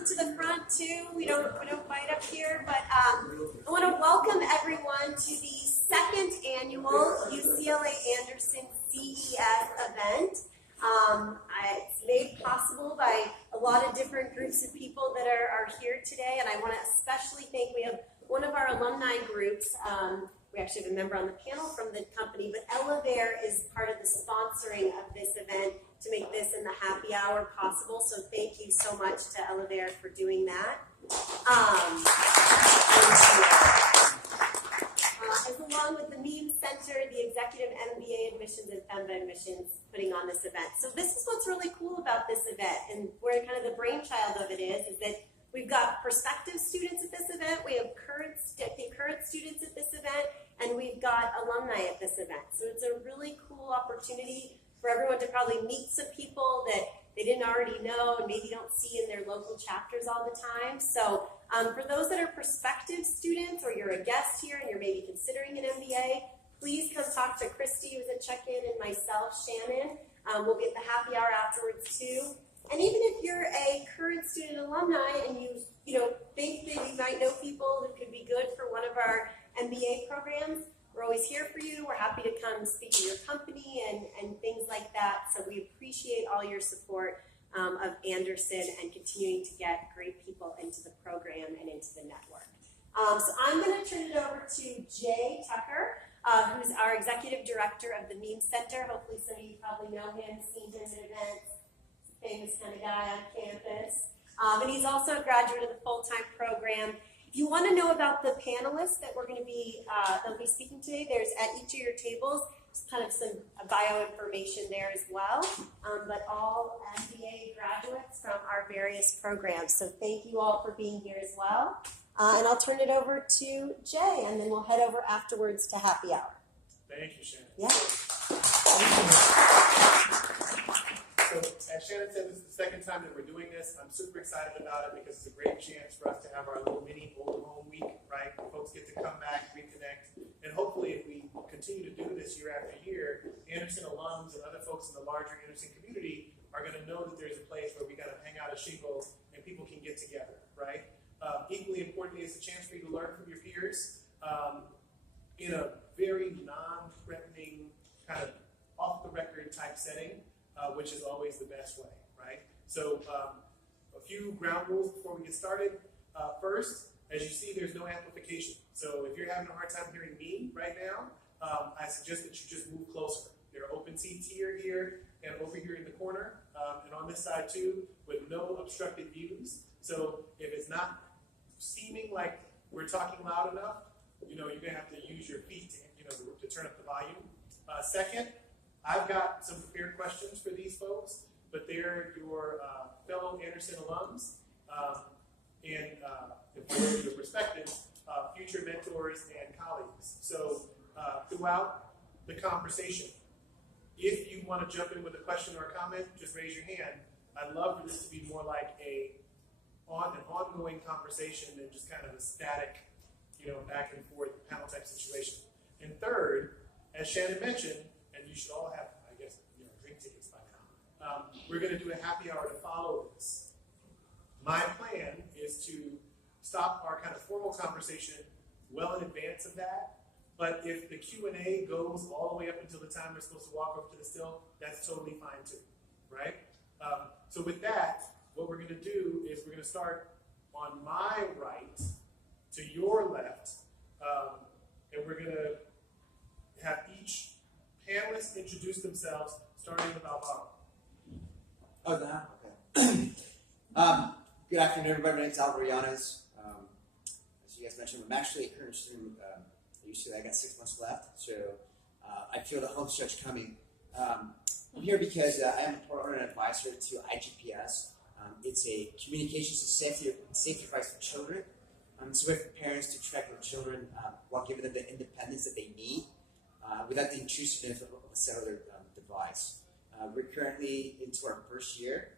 move to the front too. We don't fight up here, but I want to welcome everyone to the second annual UCLA Anderson CES event. It's made possible by a lot of different groups of people that are here today, and I want to especially thank, we have one of our alumni groups, we actually have a member on the panel from the company, but Elevare is part of the sponsoring of this event to make this and the happy hour possible, so thank you so much to Elevare for doing that. As along with the Meme Center, the Executive MBA Admissions and FEMBA Admissions putting on this event. So this is what's really cool about this event, and where kind of the brainchild of it is that we've got prospective students at this event, we have current students at this event, and we've got alumni at this event. So it's a really cool opportunity for everyone to probably meet some people that they didn't already know and maybe don't see in their local chapters all the time. So for those that are prospective students, or you're a guest here and you're maybe considering an MBA, please come talk to Christy, who's at check-in, and myself, Shannon. We'll get the happy hour afterwards too. And even if you're a current student alumni and you think that you might know people who could be good for one of our MBA programs, we're always here for you. We're happy to come speak to your company and things like that. So we appreciate all your support of Anderson and continuing to get great people into the program and into the network. So I'm going to turn it over to Jay Tucker, who's our Executive Director of the Meme Center. Hopefully some of you probably know him, seen him at events. Famous kind of guy on campus. And he's also a graduate of the full-time program. If you want to know about the panelists that we're going to be, they'll be speaking today, there's at each of your tables, there's kind of some bio information there as well. But all MBA graduates from our various programs. So thank you all for being here as well. And I'll turn it over to Jay, and then we'll head over afterwards to happy hour. Thank you, Shannon. Yeah. So, as Shannon said, this is the second time that we're doing this. I'm super excited about it because it's a great chance for us to have our little mini Old Home Week, right? Folks get to come back, reconnect, and hopefully if we continue to do this year after year, Anderson alums and other folks in the larger Anderson community are going to know that there's a place where we got to hang out a shingle and people can get together, right? Equally importantly, it's a chance for you to learn from your peers in a very non-threatening, kind of off-the-record type setting. Which is always the best way, right? So a few ground rules before we get started. First, as you see, there's no amplification. So if you're having a hard time hearing me right now, I suggest that you just move closer. There are open seats here, and over here in the corner, and on this side too, with no obstructed views. So if it's not seeming like we're talking loud enough, you're going to have to use your feet to turn up the volume. Second, I've got some prepared questions for these folks, but they're your fellow Anderson alums and your prospective future mentors and colleagues. So throughout the conversation, if you want to jump in with a question or a comment, just raise your hand. I'd love for this to be more like an ongoing conversation than just kind of a static, back and forth panel type situation. And third, as Shannon mentioned, and you should all have, I guess, drink tickets by now. We're going to do a happy hour to follow this. My plan is to stop our kind of formal conversation well in advance of that. But if the Q&A goes all the way up until the time we're supposed to walk over to the still, that's totally fine too, right? So with that, what we're going to do is we're going to start on my right to your left, and we're going to have each panelists introduce themselves, starting with Alvaro. Oh, no? Okay. Good afternoon, everybody. My name is Alvaro Yanez. As you guys mentioned, I'm actually a current student at UCLA. I got 6 months left, so I feel the home stretch coming. I'm here because I am a program advisor to IGPS. It's a communications and safety advice for children. So we have parents to track their children while giving them the independence that they need. Without the intrusiveness of a cellular device. We're currently into our first year,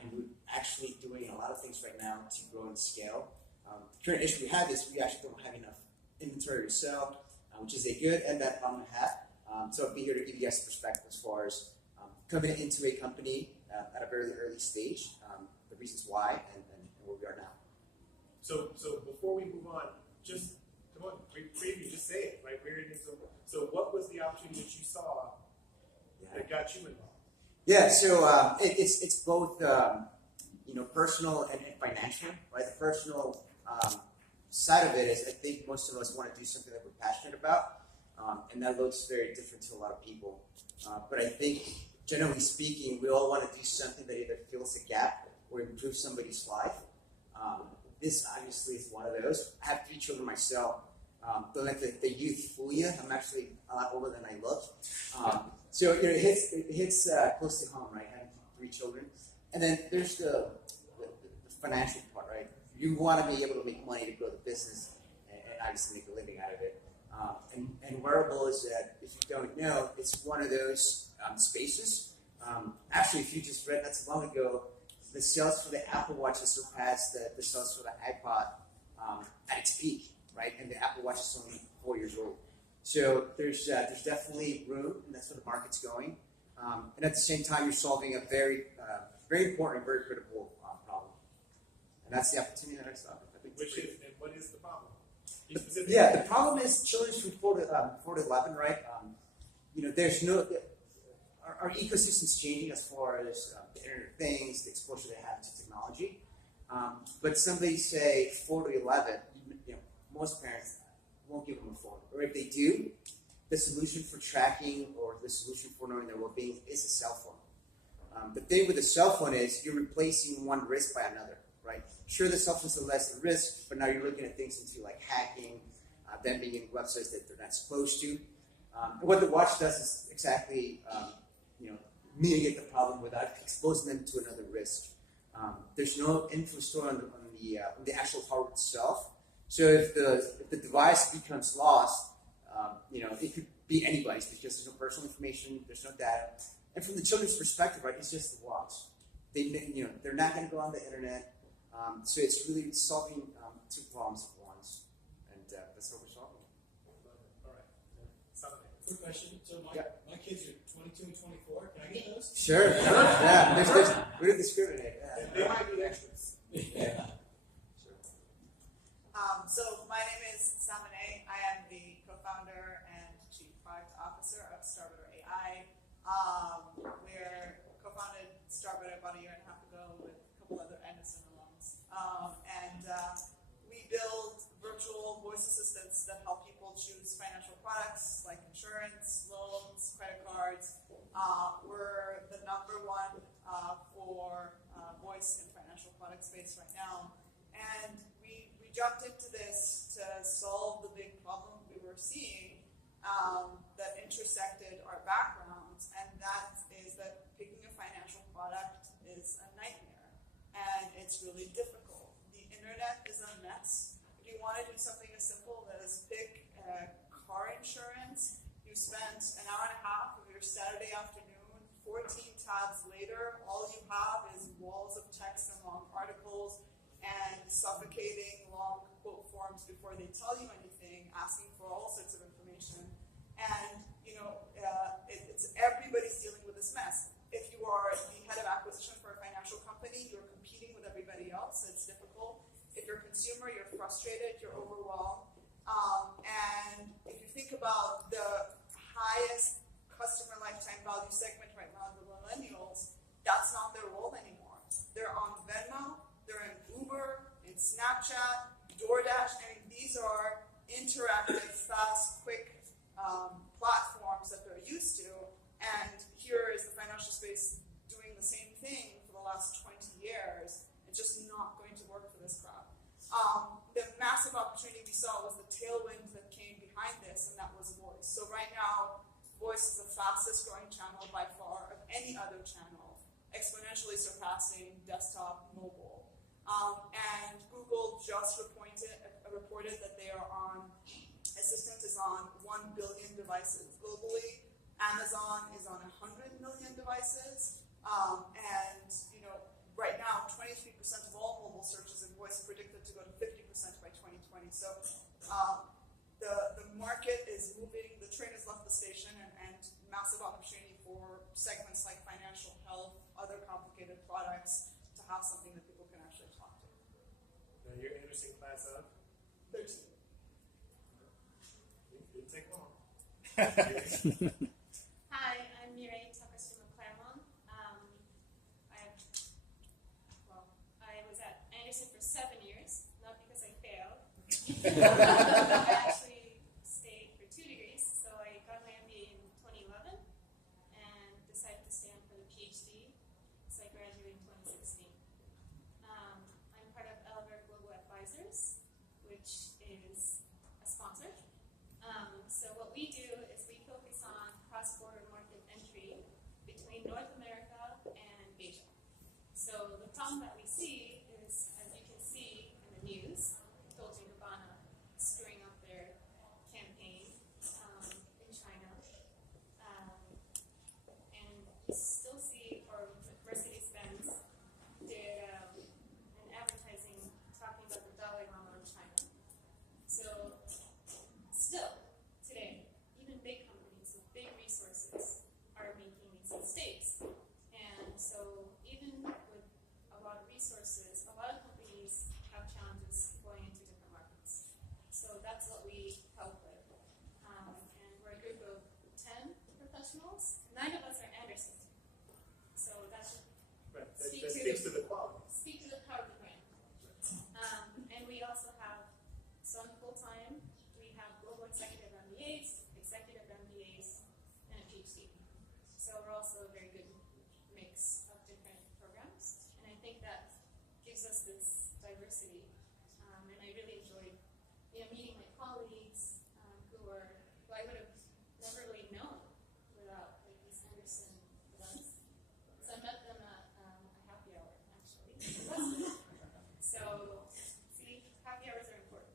and we're actually doing a lot of things right now to grow and scale. The current issue we have is we actually don't have enough inventory to sell, which is a good and bad problem to have. So I'll be here to give you guys a perspective as far as coming into a company at a very early stage, the reasons why, and we're So before we move on, just come on, preview, just say it, right? So what was the opportunity that you saw that got you involved? Yeah, so it's both personal and financial, right? The personal side of it is I think most of us want to do something that we're passionate about, and that looks very different to a lot of people. But I think, generally speaking, we all want to do something that either fills a gap or improves somebody's life. This obviously is one of those. I have 3 children myself. Don't let the youth fool you. I'm actually a lot older than I look. So it hits close to home, right? Having 3 children, and then there's the financial part, right? You want to be able to make money to grow the business and obviously make a living out of it. And wearable is that, if you don't know, it's one of those spaces. Actually, if you just read not so long ago, the sales for the Apple Watch has surpassed the sales for the iPod at its peak, right? And the Apple Watch is only 4 years old. So there's definitely room, and that's where the market's going. And at the same time, you're solving a very important, very critical problem. And that's the opportunity that I saw. And what is the problem? Yeah, the problem is children from 4 to 11, right? There's no. Our ecosystem's changing as far as the Internet of Things, the exposure they have to technology. But somebody say 4 to 11, most parents won't give them a phone. Or if they do, the solution for tracking or the solution for knowing their well-being is a cell phone. The thing with a cell phone is you're replacing one risk by another, right? Sure, the cell phone's a less risk, but now you're looking at things into like hacking, them being in websites that they're not supposed to. And what the watch does is exactly, mitigate the problem without exposing them to another risk. There's no info stored on the actual hardware itself. So if the device becomes lost, it could be anybody's because there's no personal information, there's no data. And from the children's perspective, right, it's just the watch. They're not going to go on the internet. So it's really solving 2 problems at once, and that's what we're solving. All right. Quick question. So my kids are 22 and 24. Can I get those? Sure. Yeah. We don't discriminate. Yeah. They might be extras. Yeah. Sure. So my name is Samane. I am the co-founder and chief product officer of Starbutter AI. We're co-founded Starbutter about 1.5 years ago with a couple other Anderson alums. We build virtual voice assistants that help people choose financial products like insurance, loans, credit cards. We're the #1 for voice and financial product space right now. And we jumped into this to solve the big problem we were seeing that intersected our backgrounds, and that is that picking a financial product is a nightmare, and it's really difficult. The internet is a mess. If you want to do something as simple as pick car insurance, you spent an hour and a half of your Saturday afternoon, 14 tabs later, all you have is walls of text and long articles and suffocating long quote forms before they tell you anything, asking for all sorts of information. And, it's everybody's dealing with this mess. If you are the head of acquisition for a financial company, you're competing with everybody else. It's difficult. If you're a consumer, you're frustrated, you're overwhelmed. And if you think about the highest customer lifetime value segment right now, the millennials, that's not their role anymore. They're on Venmo, they're in Uber, in Snapchat, DoorDash. I mean, these are interactive, fast, quick platforms that they're used to. And here is the financial space doing the same thing for the last 20 years. It's just not going to work for this crowd. The massive opportunity we saw was the tailwind that came behind this, and that was voice. So right now, voice is the fastest growing channel by far of any other channel, exponentially surpassing desktop, mobile. And Google just reported that they are Assistant is on 1 billion devices globally. Amazon is on 100 million devices. Right now, 23% of all mobile searches in voice predicted to go to 50% by 2020. So the market is moving, the train has left the station, and massive opportunity for segments like financial health, other complicated products, to have something that people can actually talk to. You're Anderson class of 13. didn't take long. Hi, I'm Mireille Takashima Claremont. I was at Anderson for 7 years, not because I failed. I actually stayed for 2 degrees, so I got my MBA in 2011 and decided to stay on for the PhD, so I graduated in 2016. I'm part of Elevator Global Advisors, which is a sponsor. So what we do is we focus on cross-border market entry between North America and Asia. So the problem that we see is, as you can see in the news, Dolce & Gabbana screwing up their campaign in China. And you still see, or Mercedes-Benz did an advertising talking about the Dalai Lama in China. So still, today, even big companies with big resources are making these mistakes. And so even with a lot of resources, a lot of companies have challenges going into different markets. So that's what we help with. And we're a group of 10 professionals. 9 of us are Anderson. So that should Right. That Speak speaks to- to the quality. speak to the power of the brand. And we also have some full-time. We have global executive MBAs, and a PhD. So we're also a very good mix of different programs. And I think that gives us this diversity. And I really enjoyed, meeting my colleagues who I would have never really known without like these Anderson events. So I met them at a happy hour, actually. So, see, happy hours are important.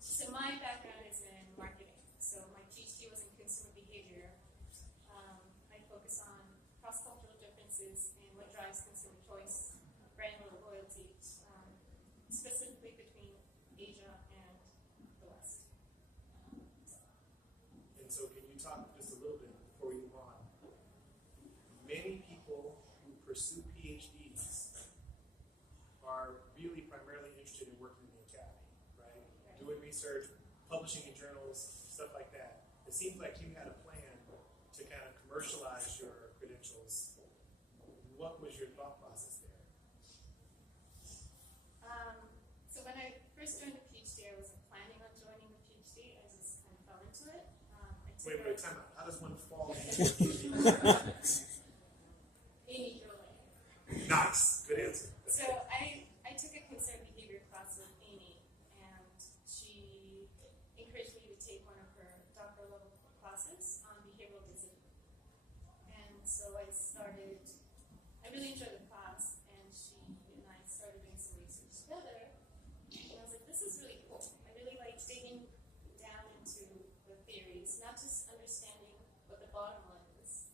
So my background is in marketing. So my PhD was in consumer behavior. I focus on cross-cultural differences in what drives consumer choice, brand loyalty, specifically between Asia and the West. And so can you talk just a little bit before we move on? Many people who pursue PhDs are really primarily interested in working in the academy, right? Doing research, publishing in journals, stuff like that. It seems like you had a plan to kind of commercialize your credentials. What was your thought process there? So when I first joined the PhD, I wasn't planning on joining the PhD. I just kind of fell into it. Wait, time out. How does one fall into a PhD? Amy Jolie. Nice. Good answer. So I took a concerned behavior class with Amy, and she encouraged me to take one of her doctoral level classes on behavioral design. And so I really enjoyed the class, and she and I started doing some research together. And I was like, this is really cool. I really like digging down into the theories, not just understanding what the bottom line is.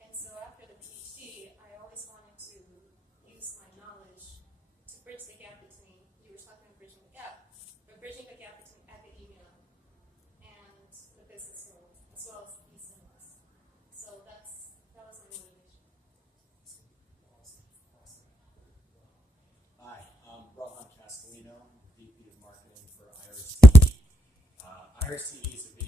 And so after the PhD, I always wanted to use my knowledge to bridge the gap between, you were talking about bridging the gap, but bridging the gap between academia and the business world, as well as East and West. So that was my motivation. Awesome. Hi, I'm Rohan Castellino, VP of Marketing for IRIS TV. IRIS TV is a